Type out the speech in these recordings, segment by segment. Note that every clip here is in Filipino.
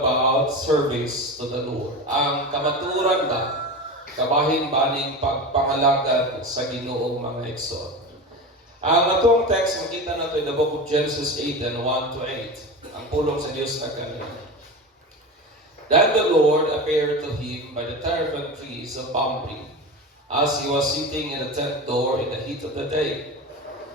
about service to the Lord. Ang kamaturan ba, kabahin ba ning pagpangalagad sa Ginoo mga igsoon. Ang atong text makita nato in the book of Genesis 8 and 1 to 8. Ang pulong sa Dios na kanina. Then the Lord appeared to him by the terebinth trees of Mamre, as he was sitting in the tent door in the heat of the day.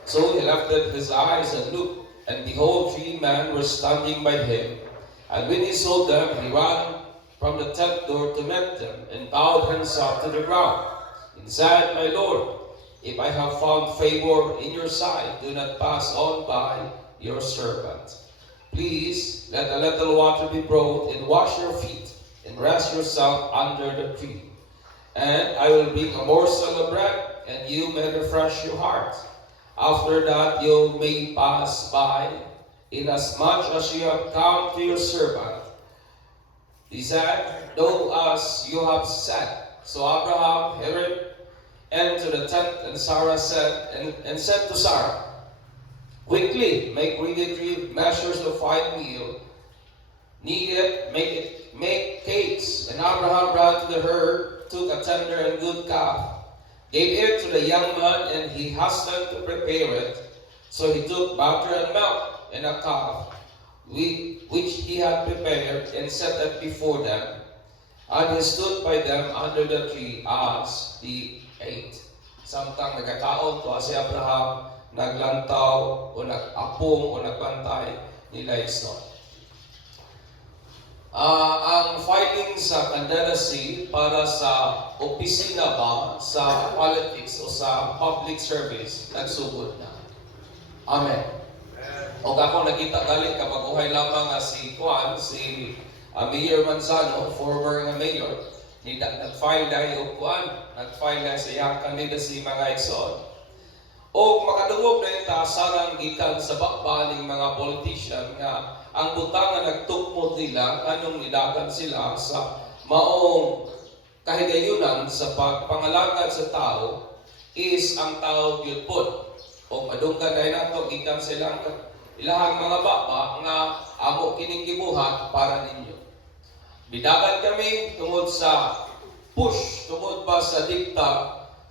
So he lifted his eyes and looked, and behold, 3 men were standing by him. And when he saw them, he ran from the tent door to meet them, and bowed himself to the ground, and said, My Lord, if I have found favor in your sight, do not pass on by your servant. Please let a little water be brought, and wash your feet, and rest yourself under the tree. And I will bring a morsel of bread, and you may refresh your heart. After that you may pass by, inasmuch as you have come to your servant. He said, Do as you have said. So Abraham hurried into the tent, and Sarah said, and said to Sarah, Quickly make ready 3 measures of fine meal. Knead it, make cakes. And Abraham ran to the herd, took a tender and good calf, gave it to the young man, and he hastened to prepare it. So he took butter and milk and a calf, which he had prepared, and set it before them. And he stood by them under the tree as they ate. Samtang nagkakaon to si Abraham, naglantaw o nag-apong o nagbantay nila igsoon. Ang fighting sa candidacy para sa opisina ba, sa politics o sa public service, nagsugod na. Amen. O ako nakita galing kabaguhay lamang nga si Juan, si Mayor Manzano, former nga mayor, nag-file dahil o Juan, nag-file dahil sa iyang candidacy mga igsoon. O makadungog na yung sarang gikan sa bakbaning mga politician nga ang butang na nagtukmod nila anong nidagan sila sa maong kahigayunan sa pagpangalagad sa tao is ang tao yun po. O madunggan dahil nato gikan silang ilahang mga baba nga amo kining gibuhat para ninyo. Bidagan kami tungod sa push, tungod pa sa dikta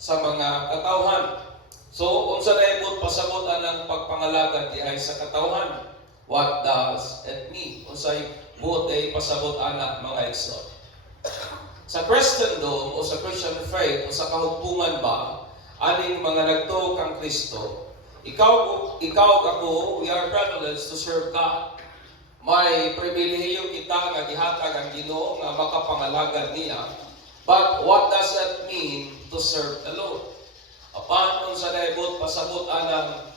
sa mga katawhan. So, unsa na ibot pasabotan ng pagpangalagad dihay sa katawhan? What does it mean? Unsay buot ay pasabotan na mga igsoon. Sa Christendom o sa Christian faith o sa kahugpungan ba, aning mga nagtuo kang Kristo, ikaw ako, we are privileged to serve God. May pribilehiyo kita nga gihatag ang Ginoo nga makapangalagad niya. But what does that mean to serve the Lord? Apan unsa daybot pasabot anang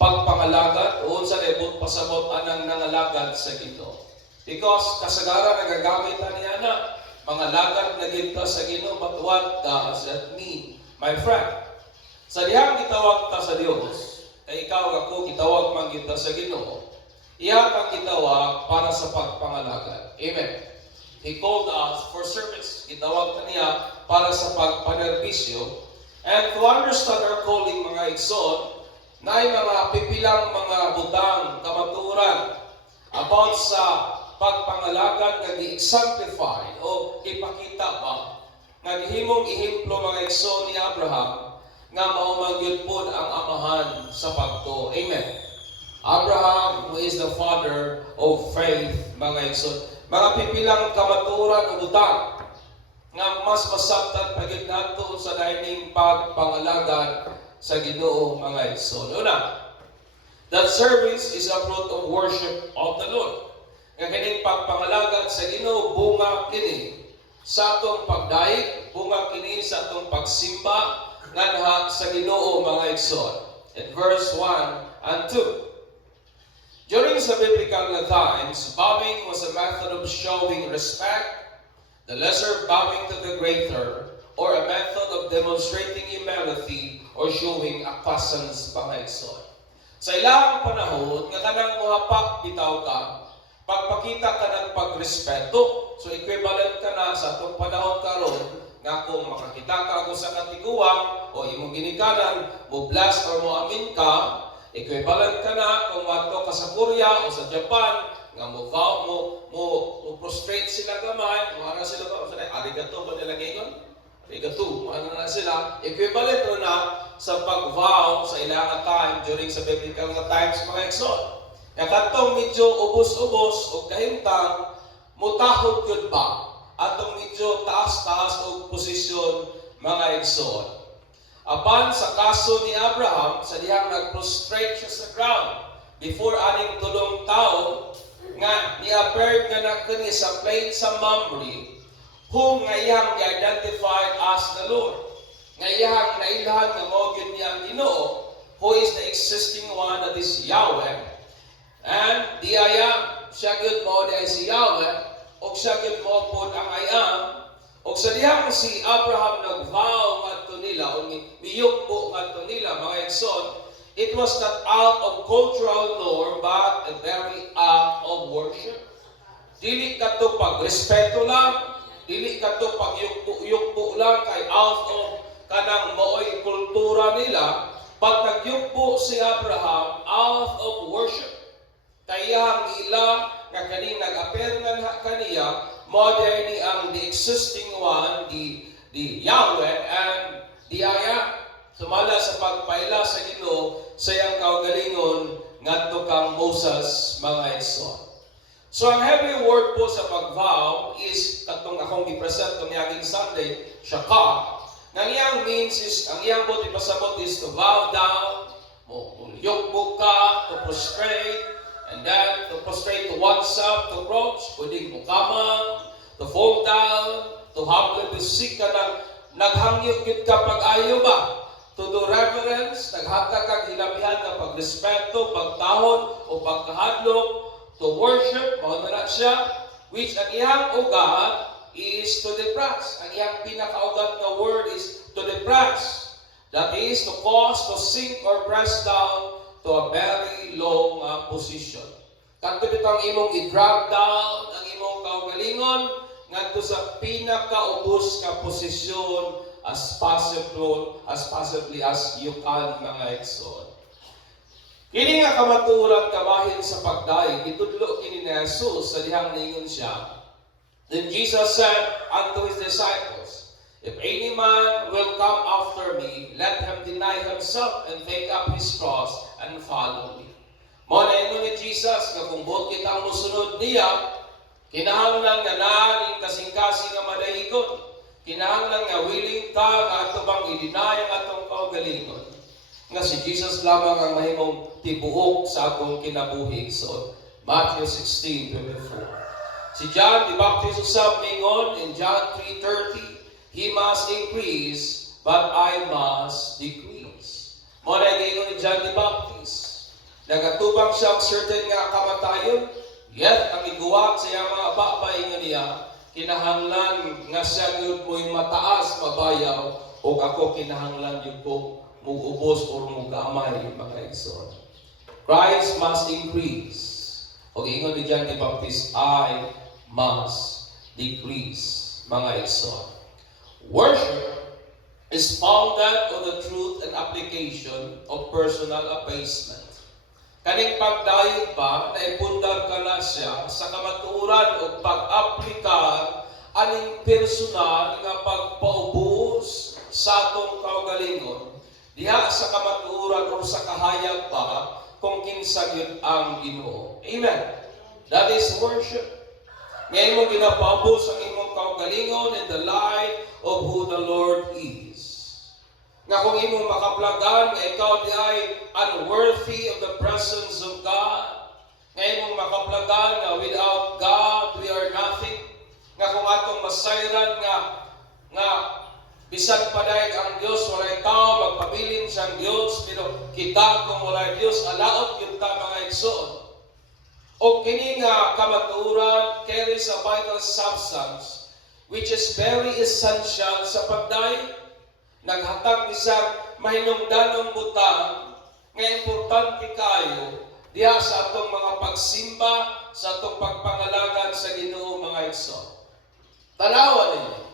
pagpangalagad o unsa daybot pasabot anang nangalagad sa Ginoo. Because kasagaran nagagamit niya na mga lagad na ginto sa Ginoo, but what does that mean, my friend? Sa dihang gitawag ta sa Dios, kay ikaw ako gitawag man kita sa Ginoo, iya kang gitawag para sa pagpangalagad. Amen. He called us for service. Gitawag ta niya para sa pagpanerbisyo. And to understand our calling mga igsoon, na ay mga pipilang mga butang, kamaturan about sa pagpangalagad nga gi-exemplify o ipakita ba nga gihimong ihimplo mga igsoon ni Abraham nga maumagyud pod ang amahan sa pagtuo. Amen. Abraham, who is the father of faith, mga igsoon, mga pipilang kamaturan o butang nga mas masabtan pagid nato sa dining pagpangalagad sa Ginoo mga igsoon. Una, that service is a fruit of worship of the Lord. Nga kining pagpangalagad sa Ginoo, bunga kini sa atong pagdaig, bunga kini sa atong pagsimba ngadha sa Ginoo mga igsoon. In verse 1 and 2. During the biblical times, bowing was a method of showing respect, the lesser bowing to the greater, or a method of demonstrating humility or showing acquiescence mga igsoon. Sa ilang panahon, nga kanang muhapak bitaw ka, pagpakita ka ng pagrespeto. So equivalent ka na sa itong panahon karon nga kung makakita ka ako sa katiguang o imong ginikanan, mo blast or mo amin ka, equivalent ka na kung wato ka sa Korea o sa Japan, nga mo prostrate sila gamay, mga sila ba, arigato ba nila ngayon? Arigato, ano na sila, equivalent na sa pag-vow sa ilang time during sa biblical na times, mga igsoon. Katong medyo ubos-ubos o kahintang, mutahod yun ba? Atong medyo taas-taas o posisyon, mga igsoon. Apan sa kaso ni Abraham, sa dihang nag-prostrate siya sa ground before aning 3 taon, nga ni-appeared nga na kani sa plain sa Mamre, whom ngayang identified as the Lord. Ngayang nailahan nga mo yun niyang Ginoo, who is the existing one, that is Yahweh. And diaya, siya yun mo di ay si Yahweh, o siya yun mo po ang I am, o sa dihang si Abraham nag-vow ngadto nila, o miyukbo ngadto nila, mga igsoon, it was not out of cultural norm, but a very act of worship. Dili ka to pagrespeto lang, dili ka to pagyukbo lang, kay out of kanang mooy kultura nila, pag nagyukbo si Abraham, out of worship. Kaya ang ila nga kaning nag-appear nga kaniya, modern ni ang the existing one, the Yahweh, and the Aya. Sumala sa pagpaila sa Ginoo sa iyang kaugalingon ngadto kang Moses, mga igsoon. So ang heavy word po sa pag-vow is katong akong i-present tong yaging Sunday, shaka. Ang iyang means is, ang iyang po ipasabot is to bow down, yukbo ka, to prostrate, and then to prostrate to oneself, to approach, pwedeng mukamang, to fall down, to humbly seek ka ng naghangyo yun ka pag-ayo ba? To do reverence, naghaka kag hilabihan ka pag-respeto, pagtahon, o pagkahadlok, to worship, mao na siya, which ang iyang ugat is to depress. Ang iyang pinakaugat na word is to depress. That is to cause, to sink or press down to a very low position. Kanto dito ang imong i-drag down, ang imong kaugalingon, ngadto sa pinakaubos ka posisyon as possibly as you can, mga igsoon. Kini nga kamaturan kabahin sa pagdaig, itudlo kini ni Jesus sa dihang ningon siya. Then Jesus said unto his disciples, if any man will come after me, let him deny himself and take up his cross and follow me. Mo na ingon ni Jesus nga kung buot kita ang musunod niya, kinahanglan nga naaning kasing-kasing nga madahigon. Kinahanglan nga willing ka nga ato bang i-deny ang atong kaugalingon. Nga si Jesus lamang ang mahimong tibuok sa atong kinabuhi. So, Matthew 16:24. Si John the Baptist usab mingon in John 3:30, he must increase, but I must decrease. Mo na ingon ni John the Baptist. Nagatubang siya ang certain nga kamatayon, yet ang iguwat sa iyang mga baba ingon niya, kinahanglan nga siya gyud mo'y mataas mabayaw, o ako kinahanglan gyud ko mugubos o mugamay, mga igsoon. Christ must increase. O ingon ni John the Baptist, I must decrease, mga igsoon. Worship is founded on the truth and application of personal abasement. Kaning pagdayon pa, naipundar ka na siya sa kamaturan o pag-aplikar aning personal nga pagpaubos sa atong kaugalingon diha sa kamaturan o sa kahayag pa kung kinsa gyud ang Ginoo. Amen. That is worship. Ngayon mo ginapaubos ang imong kaugalingon in the light of who the Lord is. Nga kung imong makaplagan nga ikaw di ay unworthy of the presence of God, nga imong makaplagan nga without God we are nothing, nga kung atong masayran nga bisan paday ang Dios walay tao magpabilin siyang Dios, pero kita kung walay Dios alaot gyud ta, mga igsoon. O kini nga kamaturan carries a vital substance which is very essential sa pagdayon. Naghatag bisag mahinungdanong butang nga importante kayo diha sa atong mga pagsimba, sa atong pagpangalagad sa Ginoo, mga igsoon. Tanawa ninyo,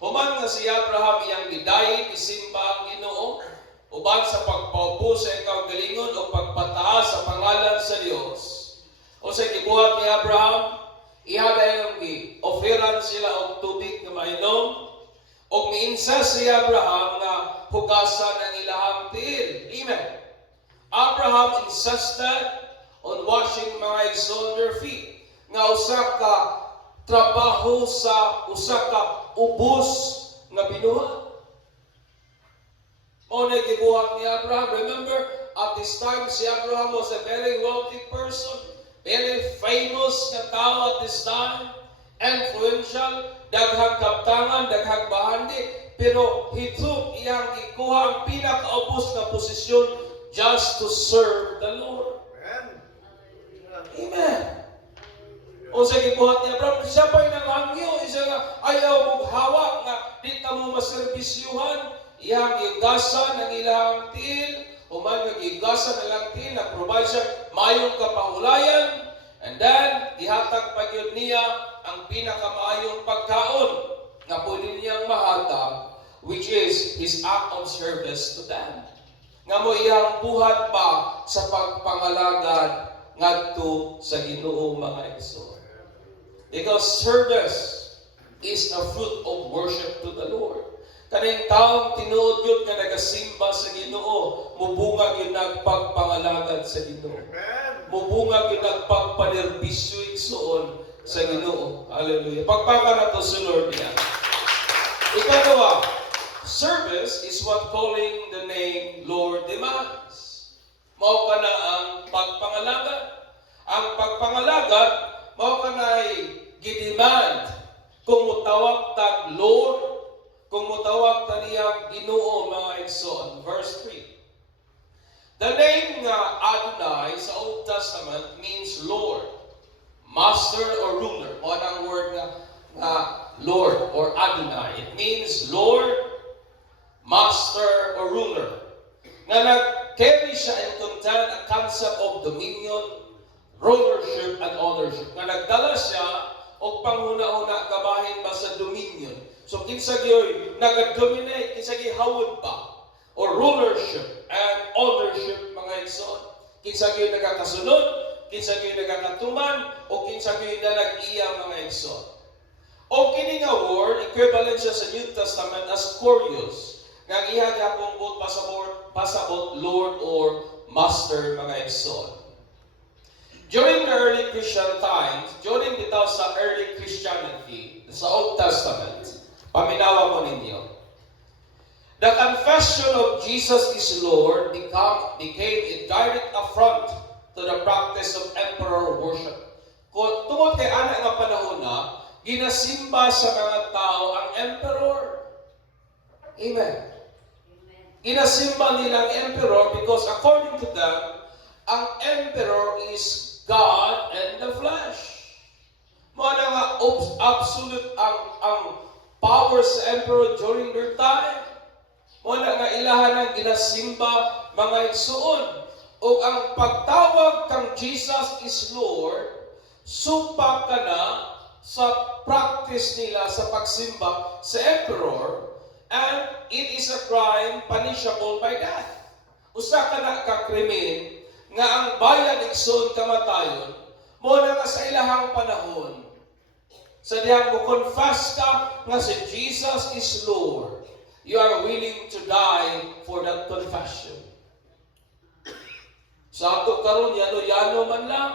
human nga si Abraham iyang gidayeg isimba ang Ginoo, uban sa pagpaupo sa kaugalingon o pagpataas sa pangalan sa Dios. O sa gibuhat ni Abraham, ihadayon gi-offeran sila og tubig nga mainom, og miinsa si Abraham nga hugasan ang ilahang tiil. Amen. Abraham insisted on washing mga igsoon their feet. Nga usa ka trabaho sa usa ka ubos nga binuhat. Mao na gibuhat ni Abraham. Remember, at this time si Abraham was a very wealthy person, very famous nga tao at this time, influential, daghang kaptangan, daghang bahandi, pero he took iyang gikuha ang pinakaubos na posisyon just to serve the Lord. Amen. O sa gibuhat ni Abraham, siya pa'y nanghangyo, isa nga ayaw mong hawak nga di ka mo maserbisyuhan, iyang gigasan ang ilang tiil, uman nga gigasan ang ilang tiil, na-provide siya mayong kapahulayan, and then ihatag pa yun niya ang pinakamayong pagkaon nga pwede niyang mahatag, which is his act of service to them. Nga mo iyang buhat pa sa pagpangalagad ngadto sa Ginoo mga igsoon. Because service is a fruit of worship to the Lord. Kaning taong tinuod yun nga nagasimba sa Ginoo, mubungag yun nagpagpangalagad sa Ginoo. Mubungag yun nagpagpanerbisyo igsoon sa Ginoo. Hallelujah. Pagpaka na to sa Lord niya. Ikalawa, service is what calling the name Lord demands. Mao ka na ang pagpangalagad. Ang pagpangalagad, mao ka na ay gidemand kung mutawag tag Lord, kung mutawag ta niya Ginoo mga igsoon. Verse 3. The name nga Adonai sa Old Testament means Lord, Master or ruler. Mao ang word nga Lord or Adonai. It means Lord, Master or ruler. Nga nag-carry siya and contain a concept of dominion, rulership, and ownership. Nga nagdala siya o panghuna-una kabahin ba sa dominion. So kinsa gyoy nag-dominate, kinsa gyoy hawod pa, or rulership and ownership mga igsoon. Kinsa gyoy nagakasunod, kinsa gyoy nagakatuman, o kinsa gyoy nalag-iya mga igsoon. O kini nga word equivalent siya sa New Testament as kurios. Nga iha gyapon both pasabot Lord or Master mga igsoon. During the early Christian times, during bitaw sa early Christianity, sa Old Testament, paminawa mo ninyo, the confession of Jesus is Lord became a direct affront to the practice of emperor worship. Tungod kay ana nga panahon na, ginasimba sa mga tao ang emperor. Amen. Ginasimba nilang emperor because according to them, ang emperor is God and the flesh. Mga nga absolute ang power sa emperor during their time. Mga nga ilahan ng ginasimba mga igsoon. O ang pagtawag kang Jesus is Lord, sumpa ka na sa practice nila sa pagsimba sa emperor, and it is a crime punishable by death. Usa ka na kakrimen nga ang bayan igsoon kamatayon, mo na nga sa ilahang panahon. Sa dihang mo confess ka nga si Jesus is Lord, you are willing to die for that confession. Sa ato karon yano man lang,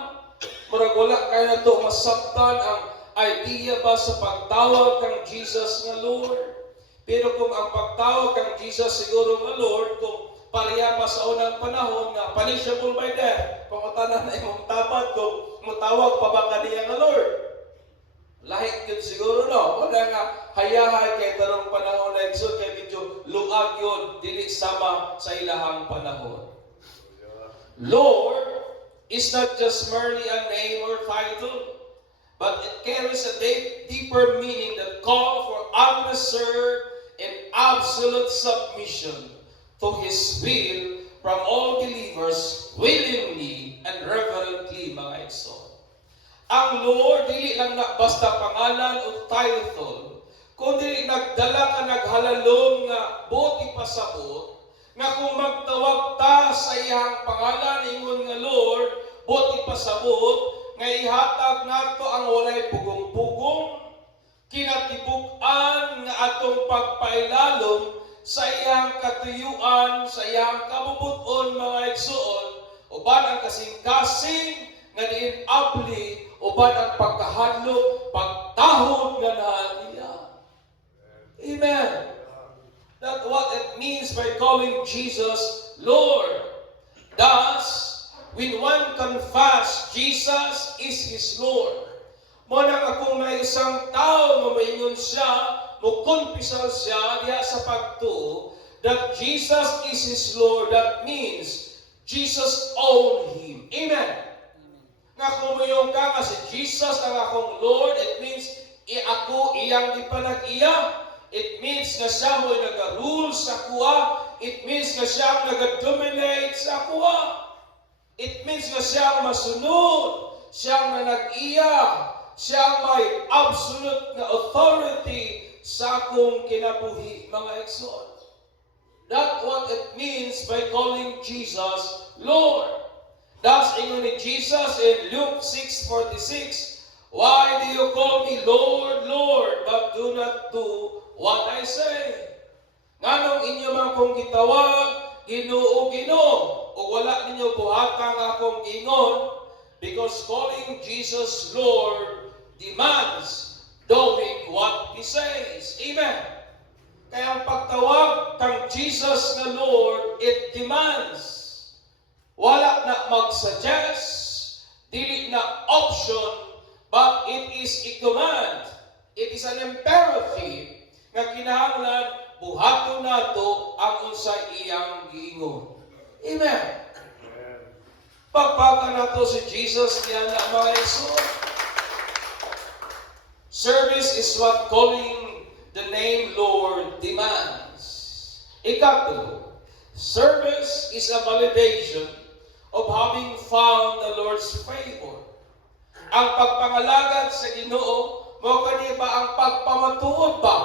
murag wala kay nato masabtan ang idea ba sa pagtawag kang Jesus nga Lord. Pero kung ang pagtawag kang Jesus siguro nga Lord, kung pareha pa sa unang panahon nga punishable by death, pangutanan na imong tapat kung matawag pa ba kaniya nga Lord. Lahit yun siguro no. Wala nga hayahay kay tanong panahon na igsoon kay medyo luag yun, dili sama sa ilahang panahon. Lord is not just merely a name or title, but it carries a deeper meaning that calls for unreserved and absolute submission to His will from all believers willingly and reverently, mga igsoon. Ang Lord, dili lang na basta pangalan o title, kundi nagdala ka naghalalong nga buti pasabot, nga kung magtawag ta sa iyang pangalan, ingon nga Lord, buti pasabot, nga ihatag nato ang walay pugong-pugong, kinatibuk-an nga atong pagpailalom sa iyang katuyuan, sa iyang kabubuton mga igsoon, uban ang kasing-kasing nga diin abli, uban ang pagkahadlok, pagtahod nga naa niya. Amen. That's what it means by calling Jesus Lord. Thus, when one confess Jesus is his Lord, mo nang akong may isang tao nga maingon siya, mukumpisal siya diha sa pagtuo that Jesus is his Lord, that means Jesus owned him. Amen. Nga kung mayong ka nga si Jesus ang akong Lord, it means ako iyang ipanag-iya. It means nga siya mo'y nag-rule sa kuha. It means nga siya ang nag-dominate sa kuha. It means nga siya ang masunod, siya ang nanag-iya, siya ang may absolute na authority sa akong kinabuhi, mga igsoon. That's what it means by calling Jesus Lord. Thus, ingon ni Jesus in Luke 6:46, "Why do you call me Lord, Lord, but do not do what I say?" Nganong inyo man kong gitawag, Ginoo, Ginoo, o wala ninyo buhatang akong ingon, because calling Jesus Lord demands doing what He says. Amen. Kaya ang pagtawag kang Jesus na Lord, it demands. Wala na mag-suggest, dili na option, but it is a command. It is an imperative nga kinahanglan buhaton nato ang unsay iyang giingon. Amen. Pagpaka nato si Jesus niya na mga igsoon. Service is what calling the name Lord demands. Ikatulo, service is a validation of having found the Lord's favor. Ang pagpangalagad sa Ginoo, mao kani ba ang pagpamatuod ba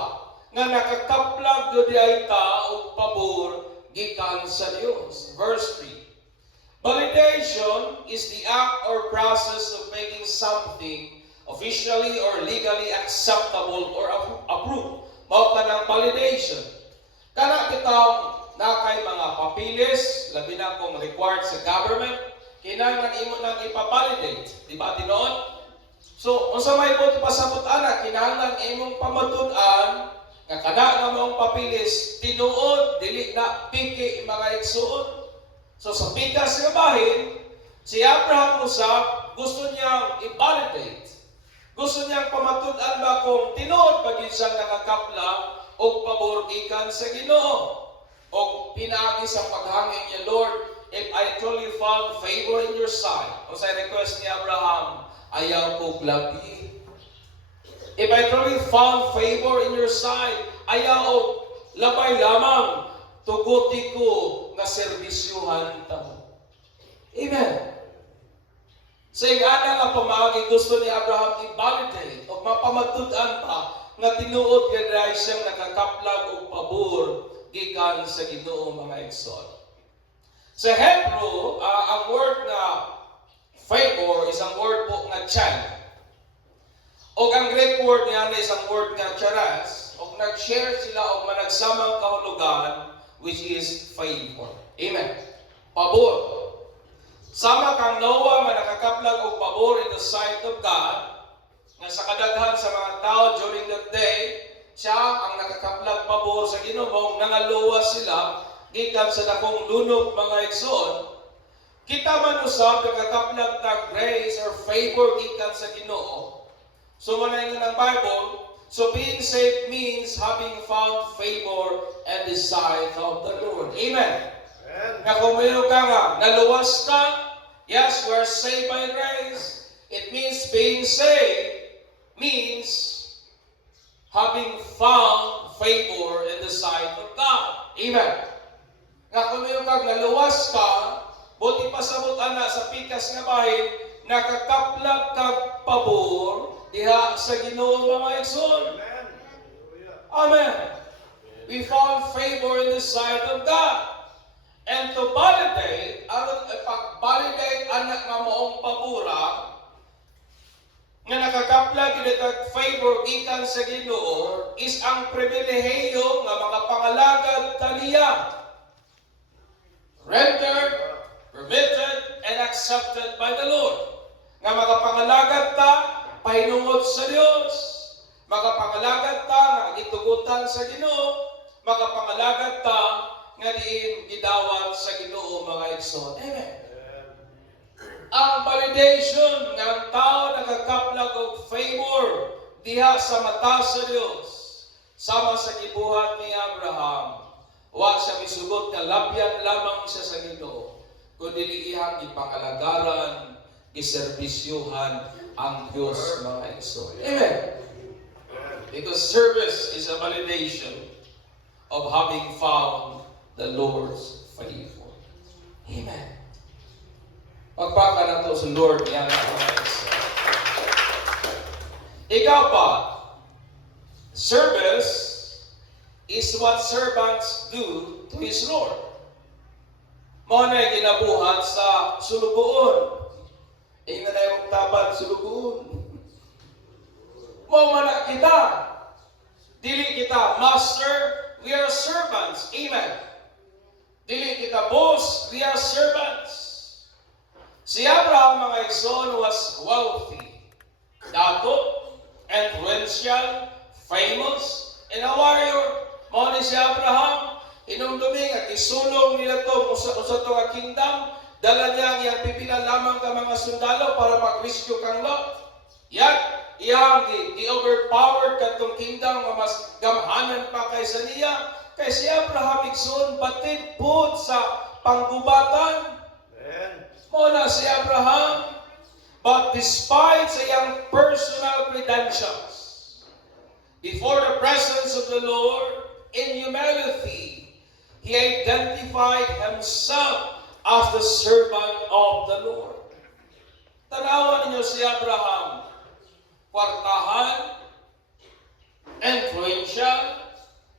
nga nakakaplag do diay ta og pabor gikan sa Dios. Verse 3. Validation is the act or process of making something officially or legally acceptable or approved. Mao kanang validation. Kana kitang nakay mga papilis, labi na kung required sa government, kinahanglan imo nang ipavalidate. Di ba tinuod? So, unsa may buot pasabot ana, kinahanglan imong pamatud-an nga kada nga maong papilis tinuod dili na piki mga igsuon. So sa pikas nga bahin, si Abraham usab gusto niyang i-validate. Gusto niyang pamatud-an ba kung tinuod pa gid siyang nakakapla og pabor gikan sa Ginoo. O pinaagi sa paghangin niya, Lord, if I truly found favor in your sight, o sa request ni Abraham, ayaw ko glabi. If I truly found favor in your sight, ayaw ko labay lamang, tuguti ko nga serbisyuhan tamo. Amen. Sa ingana nga pamagi, gusto ni Abraham i-validate o mapamatud-an pa nga tinuod nga siyang nakakaplag o pabor gikan sa Ginoo mga igsoon. Sa Hebrew, ang word nga favor is ang word po nga chan. O ang Greek word niya is ang word nga charas. O nag-share sila o managsamang kahulugan which is favor. Amen. Pabor. Sama kang Noah nga nakakaplag og pabor in the sight of God, nga sa kadaghan sa mga tao during that day, siya ang nakakaplag pabor sa Ginoo, nangaluwa sila gikan sa dakong lunok mga igsoon. Kita man usab nakakaplag ta grace or favor gikan sa Ginoo. So manaingon ang Bible, so being saved means having found favor and the sight of the Lord. Amen. Nga kung mayroon ka nga, naluwas ka, yes, we are saved by grace. It means being saved means having found favor in the sight of God. Amen. Nga kung mayroon kang naluwas ka, buti pasabot ana sa pikas nga bahin, nakakaplag kag pabor diha sa Ginoo mga igsoon. Amen. We found favor in the sight of God. And to validate, pag-validate anak nga maong pabura, nakakapla gid kag favor gikan sa Ginoo is ang pribilehiyo nga makapangalagad taniya. Rendered, permitted, and accepted by the Lord. Nga makapangalagad ta pahinungod sa Dios. Makapangalagad ta nga gitugutan sa Ginoo. Makapangalagad ta nga diin gidawat sa Ginoo mga igsoon. Amen. Ang validation ng tao nagakaplag og favor diha sa mata sa Dios sama sa gibuhat ni Abraham. Wa siya misugot nga labyan lamang siya sa Ginoo, kundi iyang ipangalagaran, iserbisyuhan ang Diyos mga igsoon. Amen. Because service is a validation of having found the Lord's favor. Amen. Pagpaka na to sa Lord yan ang mga igsoon. Ikaw pa, service is what servants do to his Lord. Mao na ginabuhat sa sulugoon. Ingnan na yung taban sulugoon. Mao man kita. Dili kita master, we are servants. Amen. Dili kita boss, we are servants. Si Abraham mga igsoon was wealthy, dato, influential, famous, and a warrior. Mao ni si Abraham, inumdumi nga isulong nila to usa to nga kingdom, dala niya ang iyang pipila lamang ka mga sundalo para mag-rescue kang Lot. Iyang i-overpowered katong kingdom nga mas gamhanan pa kaysa niya. Kay si Abraham igsoon batid pod sa panggubatan. Mao na si Abraham, but despite sa iyang personal credentials, before the presence of the Lord, in humility, he identified himself as the servant of the Lord. Tanawan ninyo si Abraham, kwartahan, influential,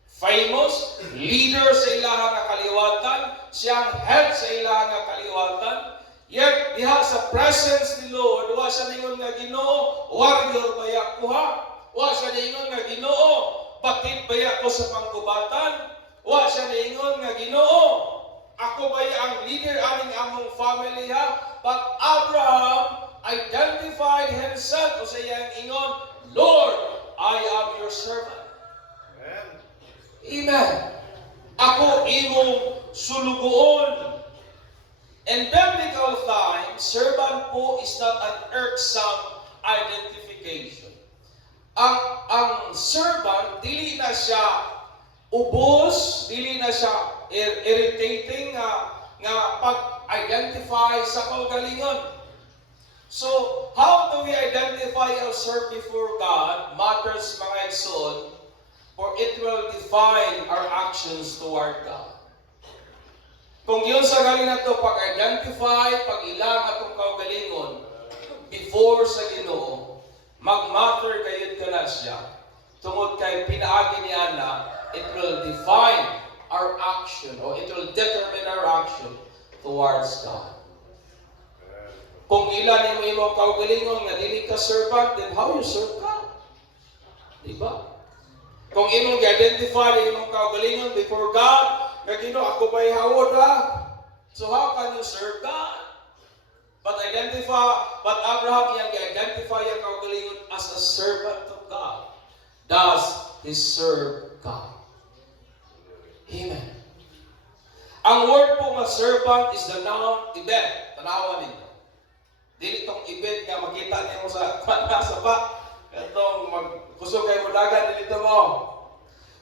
famous, leader sa ilahang kaliwatan, siyang head sa ilahang kaliwatan, yet diha sa presence ni Lord, wa siya ningon nga Ginoo, warrior baya ko ha? Wa siya ningon nga Ginoo, bakit baya ko sa panggubatan? Wa siya ningon nga Ginoo, ako baya ang leader aning among family ha? But Abraham identified himself o sa iyang ingon, Lord, I am your servant. Amen. Ako imong sulugoon. In biblical times, servant po is not an irksome identification. Ang servant, dili na siya ubos, dili na siya irritating nga pag-identify sa kaugalingon. So, how do we identify ourselves before God matters mga igsoon, for it will define our actions toward God. Kung yun sa galing na ito, pag-identify, pag-ilang atong kaugalingon, before sa Ginoo, mag-matter kayod ka na siya. Tungod kay pinaagi ni Ana, it will define our action, or it will determine our action towards God. Kung ilan yung imong kaugalingon nga dili ka servant, then how you serve God? Diba? Kung imong i-identify imong kaugalingon before God, nga Ginoo, ako ba'y hawod ha? So how can you serve God? But Abraham yang i-identify ang kaugalingon as a servant of God. Does he serve God? Amen. Ang word po nga servant is the noun ibed. Tanawan ninyo. Dili itong ibed nga makita niyo sa pa. Itong magkusog kayo mulagan dito mo.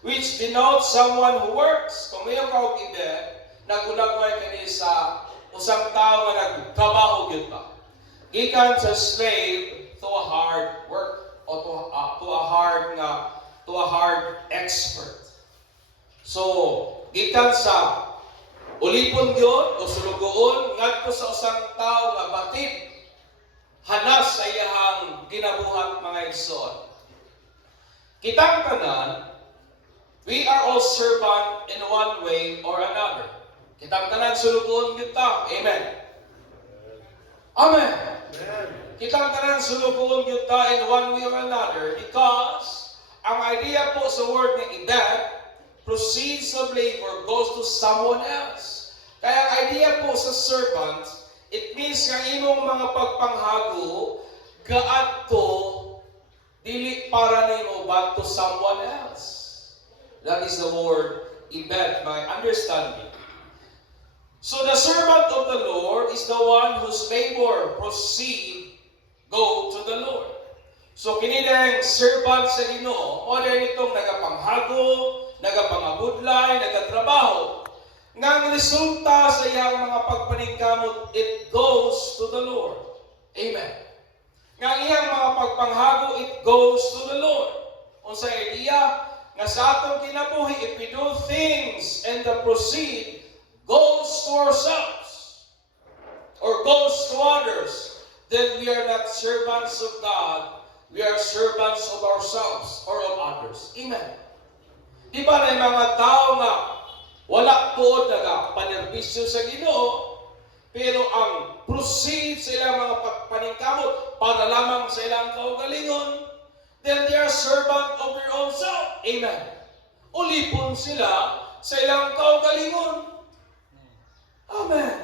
Which denotes someone who works. Kung mayroon ka og ibed, nagunagway kani sa usang tao nga nagtrabaho gyud pa. Gikan sa slave to a hard work o to a hard expert. So, gikan sa ulipon gyud o sulugoon ngadto sa usang tao nga batid hanas sa iyang ginabuhat mga igsoon. Kitang tanan, we are all servant in one way or another. Kitang tanan sulugoon gyud ta. Amen. Amen. Amen. Kitang tanan sulubuon yun ta in one way or another because ang idea po sa word na ibad, proceeds of labor, goes to someone else. Kaya ang idea po sa servant, it means nga imong mga pagpanghago, gaadto, dili para nimo but to someone else. That is the word ibad, my understanding. So the servant of the Lord is the one whose labor proceed go to the Lord. So kinilang servant sa Ginoo, o dahil itong nagapanghago, nagapangabudlay, nagatrabaho. Ngang resulta sa iyang mga pagpaningkamot, it goes to the Lord. Amen. Ngang iyang mga pagpanghago, it goes to the Lord. Unsa idea nga sa atong kinabuhi, if we do things and the proceed goes to ourselves or goes to others, then we are not servants of God. We are servants of ourselves or of others. Amen. Di ba na mga tao nga wala po nagapanerbisyo sa Ginoo, pero ang proceed sa ilang mga paningkamot para lamang sa ilang kaugalingon, then they are servant of their own self. Amen. Ulipon sila sa ilang kaugalingon. Amen.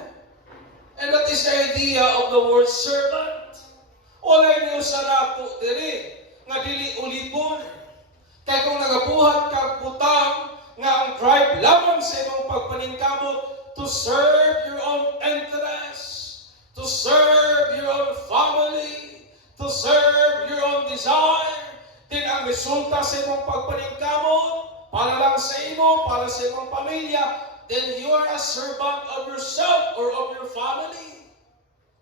And that is the idea of the word servant. Walay niyo sa nato diri nga dili ulipon. Kaya kung nagabuhat kag butang nga ang drive lamang sa imong pagpaningkamot to serve your own interests, to serve your own family, to serve your own desire, then ang resulta sa imong pagpaningkamot para lang sa imo, para sa imong pamilya, then you are a servant of yourself or of your family.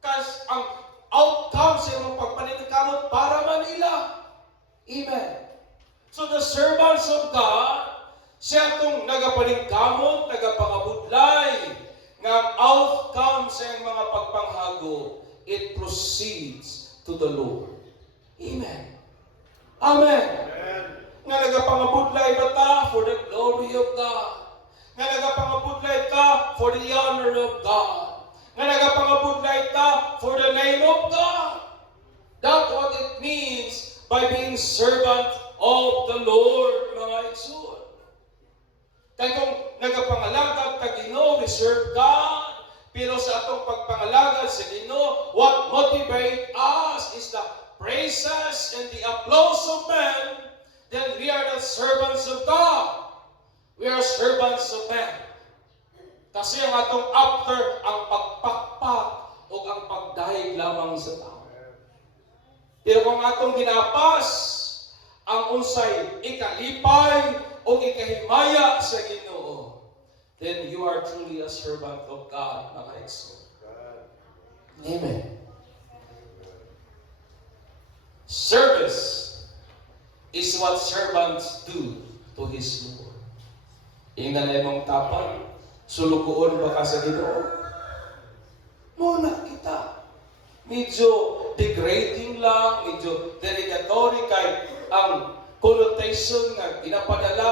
Kasi ang outcome sa imong pagpaningkamot para Manila. Amen. So the servants of God, siya itong nagapaningkamot, nagapangabudlay, nga ang outcome sa iyang mga pagpanghago, it proceeds to the Lord. Amen. Amen. Amen. Nga nagapangabudlay ba ta for the glory of God? Nga nagapangabudlay ta for the honor of God? Nga nagapangabudlay ta for the name of God? That's what it means by being servant of the Lord, mga igsoon. Kaya kung nagapangalagad ta Ginoo, we serve God, pero sa atong pagpangalagad sa Ginoo, what motivate us is the praises and the applause of men, then we are the servants of God. We are servants of men. Kasi ang atong after, ang pagpakpak o ang pagdahig lamang sa tao. Pero kung atong ginapas, ang unsay ikalipay o ikahimaya sa Ginoo, then you are truly a servant of God, mga igsoon. Amen. Service is what servants do to His Lord. Ingan na mong tapan, sulukuon ba ka sa Ginoo? Muna kita. Medyo degrading lang, medyo derogatory kay ang connotation nga ginapadala,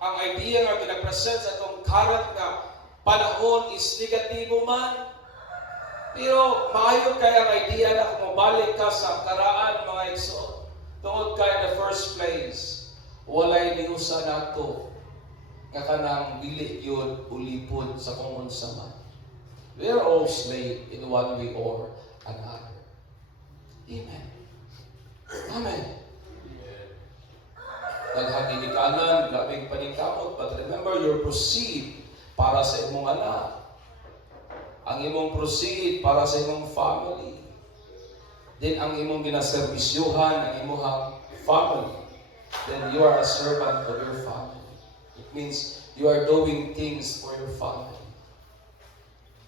ang idea nga ginapresent sa itong current nga panahon is negatibo man. Pero maayo kay ang idea na kung mabalik ka sa karaan, mga igsoon, tungod kay in the first place, walay niusa nato nga kanang dili yun ulipod sa kung unsa man. We are all slave in one way or another. Amen. Amen. Naghagi ni kanan, grabing paningkamot, but remember your proceed para sa imong anak. Ang imong proceed para sa imong family. Then ang imong ginaserbisyuhan, ang imong family. Then you are a servant of your family. It means you are doing things for your family.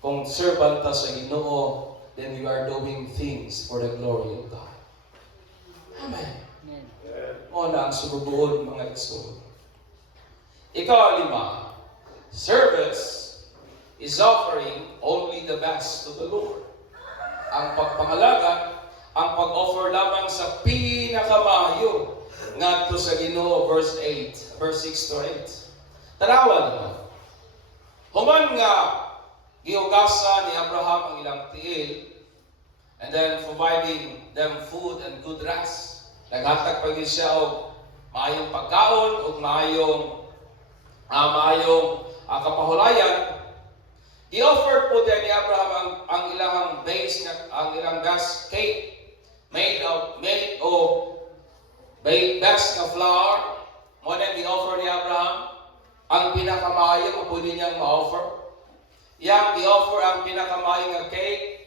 Kung servant ta sa Ginoo, then you are doing things for the glory of God. Amen. O na ang sulubuhon, mga igsoon. Ika-5, service is offering only the best to the Lord. Ang pagpangalaga, ang pag-offer lamang sa pinakamayo ngadto sa Ginoo, verse 6 to 8. Tanawan mo. Human nga gihugasan ni Abraham ang ilang tiil, and then providing them food and good rest. Naghatag pa gyud siya og maayong pagkaon ug maayong kapahulayan. I-offer po din ni Abraham ang ilang base, ang ilang gas cake made of best na flour. Mo din i-offer ni Abraham ang pinakamaayong na pwede niyang ma-offer. Yang i-offer ang pinakamaayong na cake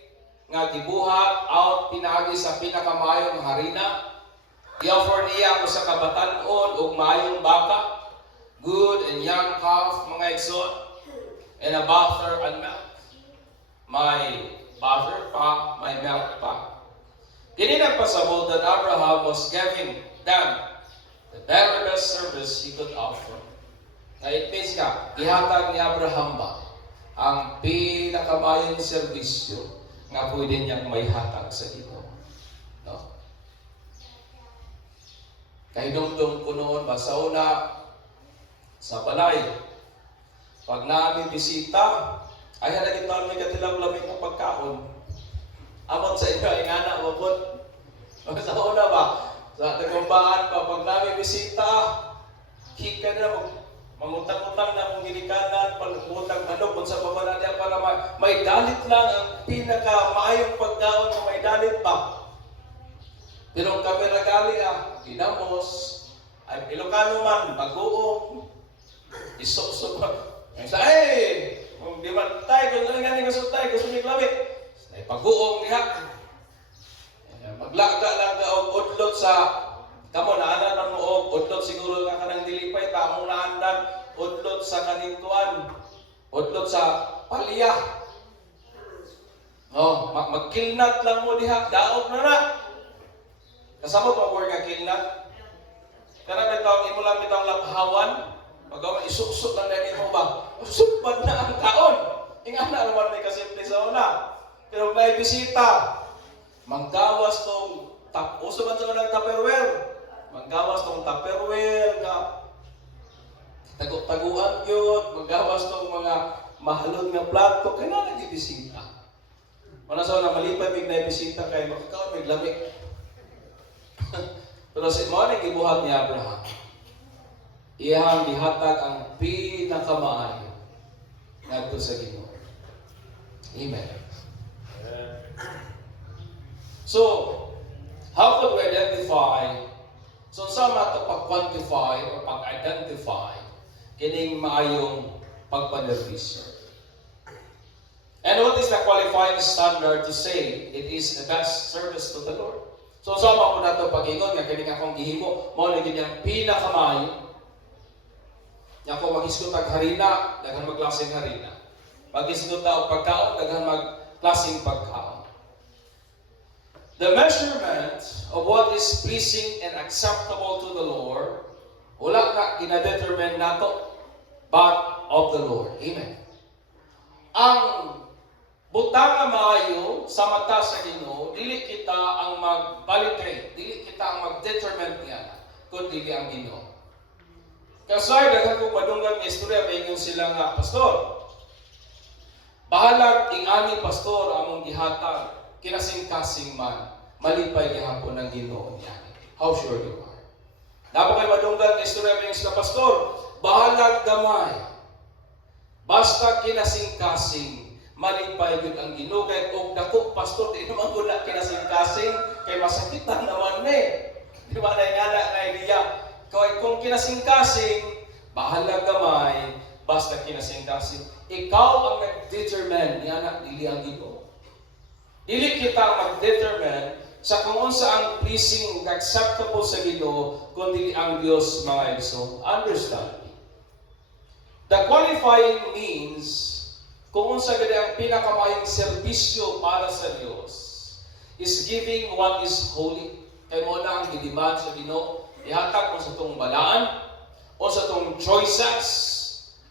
nga gibuhat out pinaagi sa pinakamaayong harina. I-offer niya ang sa kabatanon ug maayong baka, good and young calf, mga igsoon. And a butter and milk. My butter pa, my milk pa. Kini nagpasabot that Abraham was giving them the very best service he could offer. Na it means nga, ihatag ni Abraham ba ang pinakamayong serbisyo nga pwede niyang may hatag sa ito. No? Kahidungdong ko noon, basta una, sa balay, pag namin bisita, ay halagin pa may katilang-lamig ng pagkaon. Amot sa inyo, ingana, mabot. Sa una ba, sa nagumpaan pa, pag namin bisita, hika na, mangutang-utang na mong ginikanan, palutang manok, kung sa pamana niya para may dalit lang ang pinaka-maayong pagkaon na may dalit pa. Pero ang kamera gali, ginamos, ay Ilocano man, bagoong, isok-sok pa. Kung di man tayo, kung ano nga kasutay, kung sumiglamit, ay pag-uong niya. Maglaga lang ka og udlot sa, kamo naanan ng muog, udlot siguro nga kanang dilipay, tamong naandan, udlot sa kaningkuan, udlot sa palya. Magkilnat lang mo diha, daog na na. Kasabot mo nga kilnat. Karang bitawang imo lang bitawang laphawan, pagawa isuk-suk lang dahil mo ba? Sukpan na ang kaon. Inga na naman may kasimple sa una. Pero may bisita, manggawas tong uso man sa unang tupperware. Manggawas tong tupperware nga taguan yun. Manggawas tong mga mahalon nga plato. Kaya na nag-ibisita. Wala sa una malipay may na-ibisita kay makakaon may lamig. Pero sa mga nagibuhat ni Abraham, iyang gihatag ang pinakamaayo ngadto sa Ginoo. Amen. So, how could we identify? So, sama ito pag-quantify o pag-identify kining maayong pagpanerbisyo. And what is the qualifying standard to say it is the best service to the Lord? So, sama po na ito pag-ingon nga kining akong gihimo, mao na ganyang pinakamaayo. Nga kung mag-isgot ang harina, daghan magklaseng harina. Mag-isgot na ang pagkaon, daghan magklaseng pagkaon. The measurement of what is pleasing and acceptable to the Lord, wala ka gina-determine nato, but of the Lord. Amen. Ang butang nga maayo sa mata sa Ginoo, dili kita ang mag-validate, dili kita ang mag-determine niya, kundi ang Ginoo. Kasay daghan ko padunggan nga istorya mayngon sila nga pastor. Bahalag ingani pastor among gihatag kinasing-kasing man malipay gihapon ng Ginoo niya. How sure you are? Dapat kay madunggan nga istorya mayngon sila pastor. Bahalag gamay. Basta kinasing-kasing malipay gyud ang Ginoo kay og dako pastor di naman guna kinasing-kasing kay masakitan naman ni. Di ba na ingana nga idea? Kung kinasing-kasing, bahala gamay, basta kinasing-kasing. Ikaw ang nag-determine, ni anak, dili ang Ginoo. Dili kita ang mag-determine sa kung unsa ang pleasing, acceptable sa Ginoo, kundi ang Dios mga igsoon. Understand me. The qualifying means, kung unsa gid ang pinakamayong serbisyo para sa Dios, is giving what is holy. Kay mo na ang gidemand sa Ginoo. Ihatag mo sa itong balaan o sa itong choices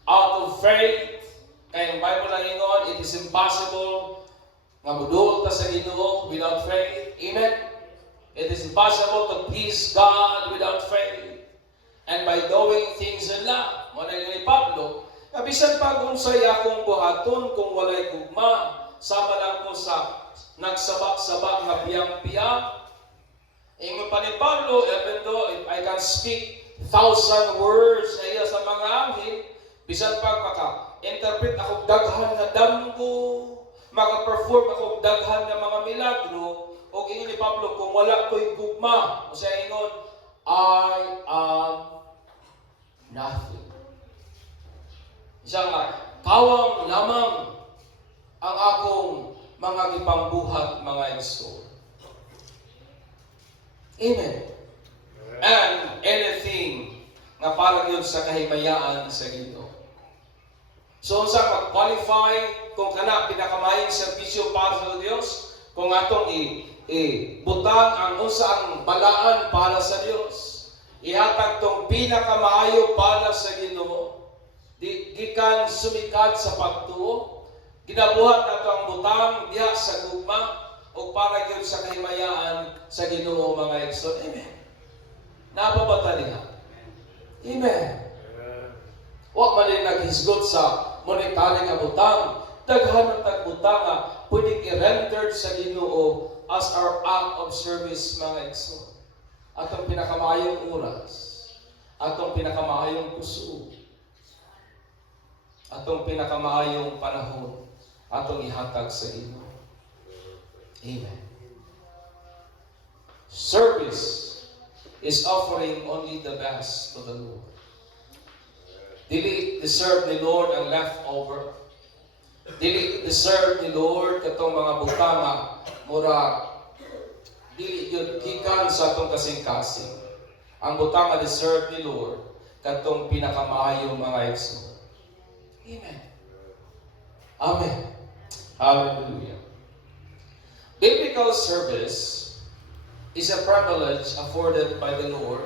out of faith. Kaya ang Bible lang ingon, it is impossible nga muduol ta sa Ginoo without faith. Amen? It is impossible to please God without faith. And by doing things in love. Muna ni Pablo, kabisan pag unsay akong buhaton kung walay gugma, sama lang ko sa nagsaba-saba nga piyang-piya. Ingon pa ni Pablo, even though if I can speak 1,000 words ay sa mga anghel, bisan pag maka-interpret ako daghan na damgo, maka-perform ako daghan na mga milagro, o ingon ni Pablo, kung wala ko'y gugma, o siya ingon, I am nothing. Siya nga, kawang lamang ang akong mga gipangbuhat, mga igsoon. Amen. And anything nga para yun sa kahimayaan sa Ginoo. So, unsa mag-qualify kung kana pinakamayong serbisyo para sa Dios, kung atong butang ang unsa ang balaan para sa Dios, ihatag tong pinakamaayo para sa Ginoo, gikan sumikat sa pagtuo, ginabuhat nato ang butang diha sa gugma, o para yun sa kahimayaan sa Ginoo, mga igsoon. Amen. Napabata niya. Amen. Huwag man din naghisgot sa monetary nga butang. Daghan ng tagbutang nga pwedeng i-rendered sa Ginoo as our act of service, mga igsoon. Atong pinakamayong oras, atong pinakamayong puso, atong pinakamayong panahon, atong ihatag sa Ginoo. Amen. Service is offering only the best to the Lord. Dili deserve ni Lord ang leftover. Dili deserve ni Lord katong mga butanga mura dili gyud gikan sa atong kasing-kasing. Ang butanga deserve ni Lord katong pinakamaayong mga igsoon. Amen. Amen. Hallelujah. Biblical service is a privilege afforded by the Lord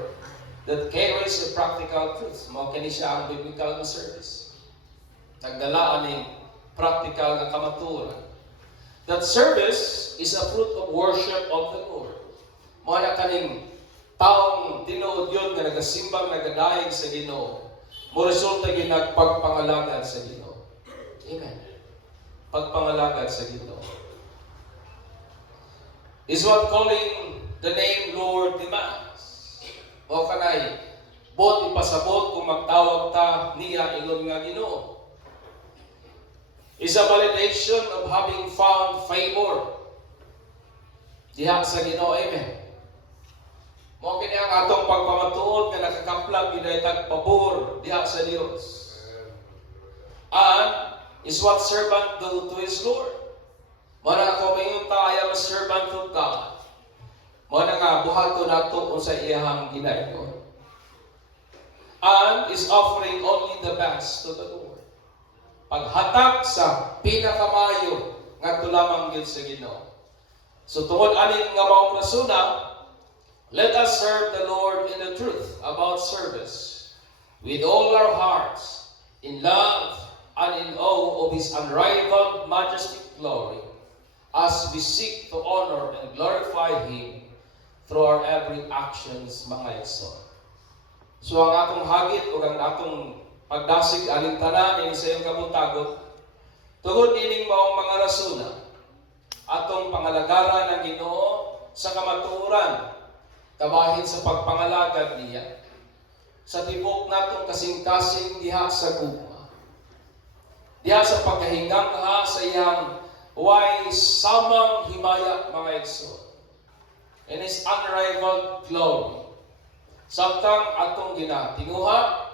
that carries the practical truth. Mao kini siya ang biblical service. Nagdala aning practical nga kamatuoran. That service is a fruit of worship of the Lord. Mao na kaning taong tinuod yun nga nagasimbang nagadayeg sa Ginoo. Mo resulta gyud nagpagpangalagad sa Ginoo. Amen. Pagpangalagad sa Ginoo is what calling the name Lord demands. O kanay, bot ipasabot kung magtawag ta niya ingon nga Ginoo. Is a validation of having found favor diha sa Ginoo. Amen. Mo kini ang atong pagpamatuod nga nakakaplag giday tag pabor diha sa Dios. And is what servant do to his Lord. Muna ako mayroon tayo ang servant of God. Muna nga buhato nato sa iyahang ginaigon. And is offering only the best to the Lord. Paghatag sa pinakamayo nga lamang gyud sa Ginoo. So tungod aning nga maong rasuna, let us serve the Lord in the truth about service with all our hearts, in love and in awe of His unrivaled majestic glory, as we seek to honor and glorify Him through our every actions, mga igsoon. So ang atong hagit o ang atong pagdasig aling tanan ini sa iyong kabutagot, tungod ining maong mga rasuna, atong pangalagaran ng Ginoo sa kamatuoran, kabahin sa pagpangalagad niya, sa tibok natong kasing-kasing diha sa gugma, diha sa pagkahingang sa iyang why samang himaya, mga igsoon, in His unrivaled glory. Samtang atong ginatinguha,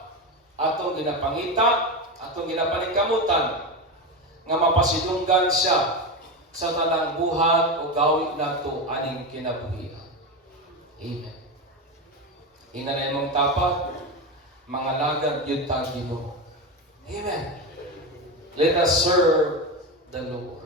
atong ginapangita, atong ginapaningkamutan, nga mapasidunggan siya sa tanang buhat o gawin nato aning kinabuhian. Amen. Hinanay mong tapat, mga lagad yun tang Ginoo. Amen. Let us serve the Lord.